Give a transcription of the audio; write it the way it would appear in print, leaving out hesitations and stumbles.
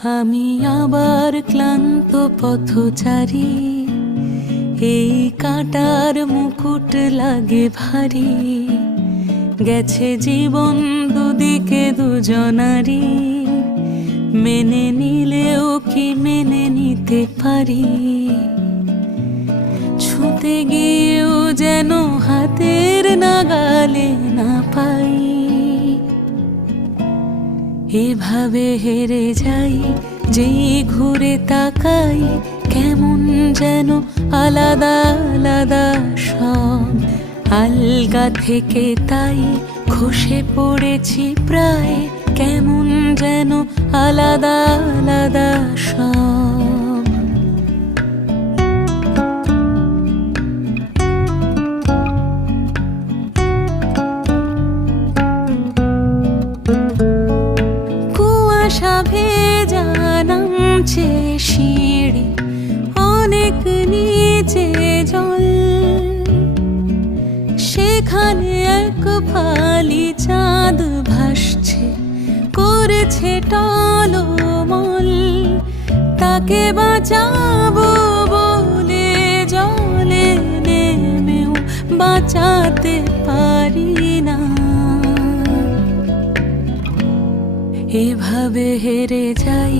আমি আবার ক্লান্ত পথচারী, এই কাঁটার মুকুট লাগে ভারী। গেছে জীবন দুদিকে দুজনারই, মেনে নিলেও কি মেনে নিতে পারি? ছুঁতে গিয়েও যেন হাতের নাগালে না পাই। এভাবে হেরে যাই, যেই ঘুরে তাকাই, কেমন যেন আলাদা আলাদা সব। আলগা থেকে তাই খসে পড়েছি প্রায়, কেমন যেন আলাদা আলাদা সব। কুয়াশা ভেজা নামছে সিঁড়ি, অনেক নিচে জল। সেখানে এক ফালি চাঁদ ভাসছে, করেছে টলমল। তাকে বাঁচাবো বলে জলে নেমেও বাঁচাতে পারি না। এভাবে হেরে যাই,